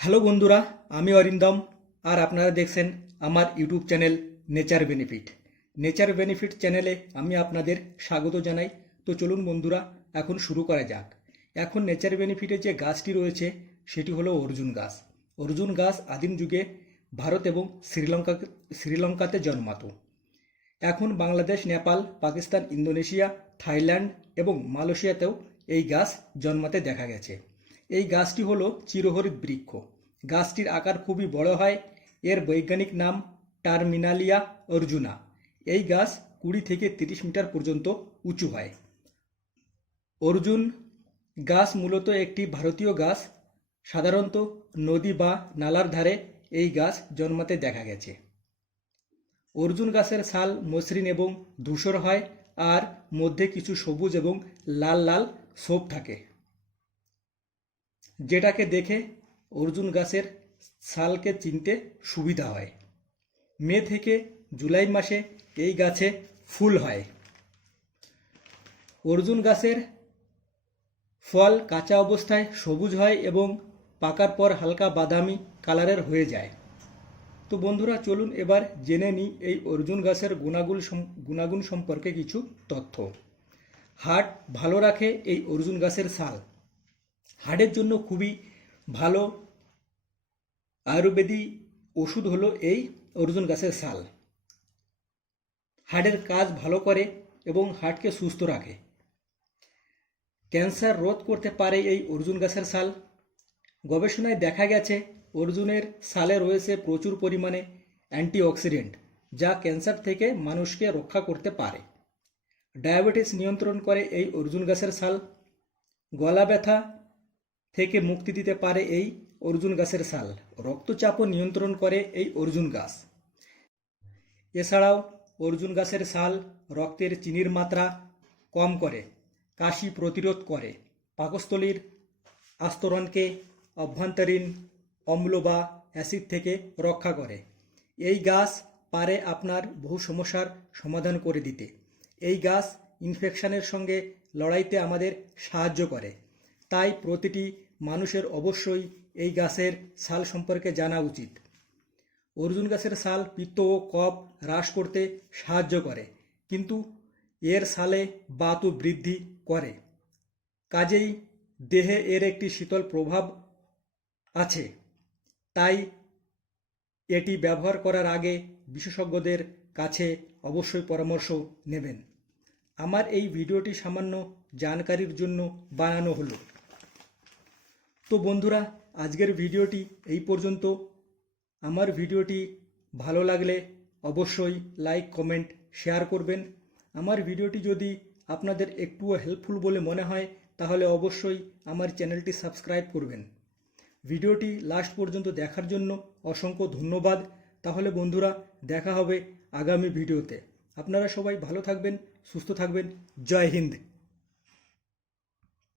Hello বন্ধুরা, আমি অরিন্দম আর আপনারা দেখছেন আমার YouTube channel nature benefit. Nature benefit চ্যানেলে আমি আপনাদের স্বাগত জানাই। তো চলুন বন্ধুরা, এখন শুরু করা যাক। এখন নেচার বেনিফিটে যে গাছটি রয়েছে সেটি হলো অর্জুন গাছ। অর্জুন গাছ আদিম যুগে ভারত এবং শ্রীলঙ্কাতে জন্মাতো। এখন বাংলাদেশ, নেপাল, পাকিস্তান, ইন্দোনেশিয়া, থাইল্যান্ড এবং মালয়েশিয়াতেও এই গাছ জন্মাতে দেখা গেছে। এই গাছটি হলো চিরহরিৎ বৃক্ষ। গাছটির আকার খুবই বড় হয়। এর বৈজ্ঞানিক নাম টার্মিনালিয়া অর্জুনা। এই গাছ 20 থেকে 30 মিটার পর্যন্ত উঁচু হয়। অর্জুন গাছ মূলত একটি ভারতীয় গাছ। সাধারণত নদী বা নালার ধারে এই গাছ জন্মাতে দেখা গেছে। অর্জুন গাছের ছাল মসৃণ এবং ধূসর হয় আর মধ্যে কিছু সবুজ এবং লাল লাল ছোপ থাকে, যেটাকে দেখে অর্জুন গাছের ছালকে চিনতে সুবিধা হয়। মে থেকে জুলাই মাসে এই গাছে ফুল হয়। অর্জুন গাছের ফল কাঁচা অবস্থায় সবুজ হয় এবং পাকার পর হালকা বাদামি কালারের হয়ে যায়। তো বন্ধুরা, চলুন এবার জেনে নিই এই অর্জুন গাছের গুণাগুণ সম্পর্কে কিছু তথ্য। হার্ট ভালো রাখে এই অর্জুন গাছের ছাল। হার্টের জন্য খুবই ভালো আয়ুর্বেদিক ওষুধ হলো এই অর্জুন গাছের ছাল। হার্টের কাজ ভালো করে এবং হার্টকে সুস্থ রাখে। ক্যান্সার রোধ করতে পারে এই অর্জুন গাছের ছাল। গবেষণায় দেখা গেছে অর্জুনের ছালে রয়েছে প্রচুর পরিমাণে অ্যান্টিঅক্সিডেন্ট, যা ক্যান্সার থেকে মানুষকে রক্ষা করতে পারে। ডায়াবেটিস নিয়ন্ত্রণ করে এই অর্জুন গাছের ছাল। গলা ব্যথা থেকে মুক্তি দিতে পারে এই অর্জুন গাছের ছাল। রক্তচাপও নিয়ন্ত্রণ করে এই অর্জুন গাছ। এছাড়াও অর্জুন গাছের ছাল রক্তের চিনির মাত্রা কম করে, কাশি প্রতিরোধ করে, পাকস্থলীর আস্তরণকে অভ্যন্তরীণ অম্ল বা অ্যাসিড থেকে রক্ষা করে। এই গাছ পারে আপনার বহু সমস্যার সমাধান করে দিতে। এই গাছ ইনফেকশনের সঙ্গে লড়াইতে আমাদের সাহায্য করে। তাই প্রতিটি মানুষের অবশ্যই এই গাছের ছাল সম্পর্কে জানা উচিত। অর্জুন গাছের ছাল পিত্ত ও কফ হ্রাস করতে সাহায্য করে, কিন্তু এর ছালে বাতও বৃদ্ধি করে। কাজেই দেহে এর একটি শীতল প্রভাব আছে। তাই এটি ব্যবহার করার আগে বিশেষজ্ঞদের কাছে অবশ্যই পরামর্শ নেবেন। আমার এই ভিডিওটি সামান্য জানকারির জন্য বানানো হলো। তো বন্ধুরা, আজকের ভিডিওটি এই পর্যন্ত। আমার ভিডিওটি ভালো লাগলে অবশ্যই লাইক, কমেন্ট, শেয়ার করবেন। আমার ভিডিওটি যদি আপনাদের একটুও হেল্পফুল বলে মনে হয় তাহলে অবশ্যই আমার চ্যানেলটি সাবস্ক্রাইব করবেন। ভিডিওটি লাস্ট পর্যন্ত দেখার জন্য অসংখ্য ধন্যবাদ। তাহলে বন্ধুরা, দেখা হবে আগামী ভিডিওতে। আপনারা সবাই ভালো থাকবেন, সুস্থ থাকবেন। জয় হিন্দ।